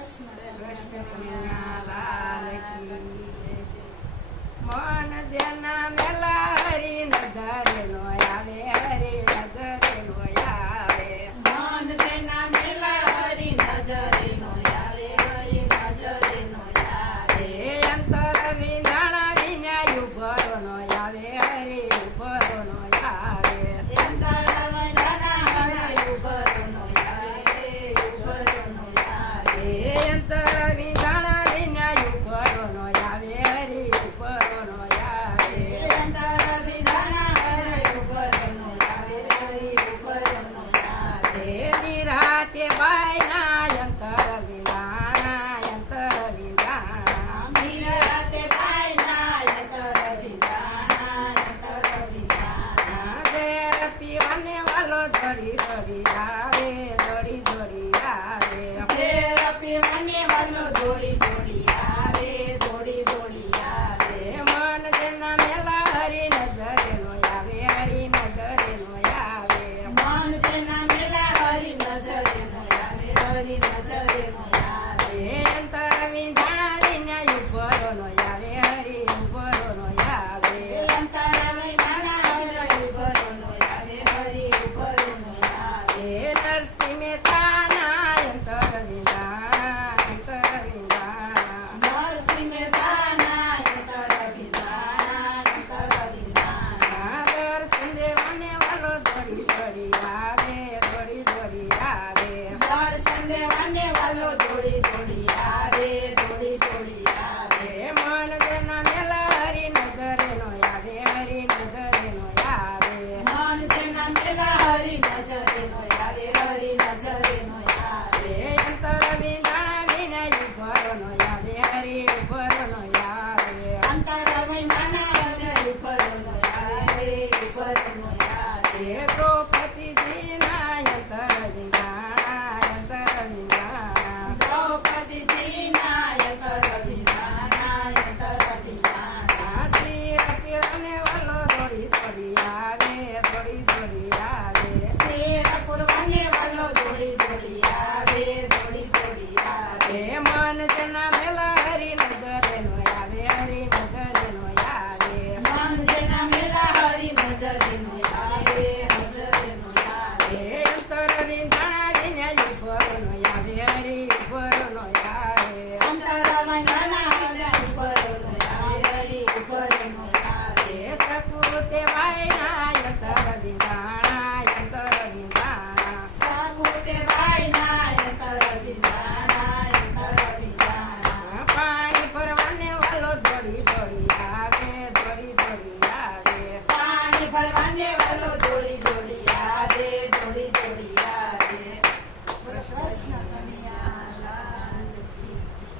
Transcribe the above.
કૃષ્ણ કનૈયાલાલ કી જય. મન જેના મેલા હરી નજરે નો આવે, હરી નજરે નો આવે. મન તેના મેલા હરી નજરે નો આવે, હરી નજરે નો આવે. એ અંતર વિંધાણા વિના ઉભરો નો આવે, હરી ઉભરો નો આવે. અંતર વંદના હરે ઉભરો નો આવે, ઉભરો નો આવે. એ અંતર વિંધાણા વિના ઉભરો નો આવે, હરી ઉભરો નો આવે. અંતર વિધાના હરે ઉભરો નો આવે, હરી ઉભરો નો આવે. એ નિરાતે બાયના અંતર વિંધાણા, અંતર વિંધાણા. મીરાતે પાયના અંતર વિધાના, અંતર વિધાના. ઘેર પીવાને વાલો દોડી દોડી આવે, દોડી દોડી આવે. ઘેર પીવાને વાલો દોડી દોડી આવે, દોડી દોડી આવે. મન જેના મેલા હરી નજરે નો આવે, હરી નજરે નો આવે. મન તેના મેલા હરી નજરે નો આવે, હરી નજરે નો આવે. એ અંતર વિંધાણા વિના ઉભરો નો આવે, હરી ઉભરો નો આવે. અંતર વિધાના હરે ઉભરો નો આવે, હરી ઉભરો નો આવે. એ નરસિંહ મહેતાના અંતર વિંધાણા, અંતર વિંધાણા. નરસિંહ મહેતાના અંતર વિધાના, અંતર વિધાના. દર્શન દેવાને વાલો દોડી દોડી આવે, દોડી દોડી આવે. દર્શન દેવાને વાલો દોડી દોડી આવે.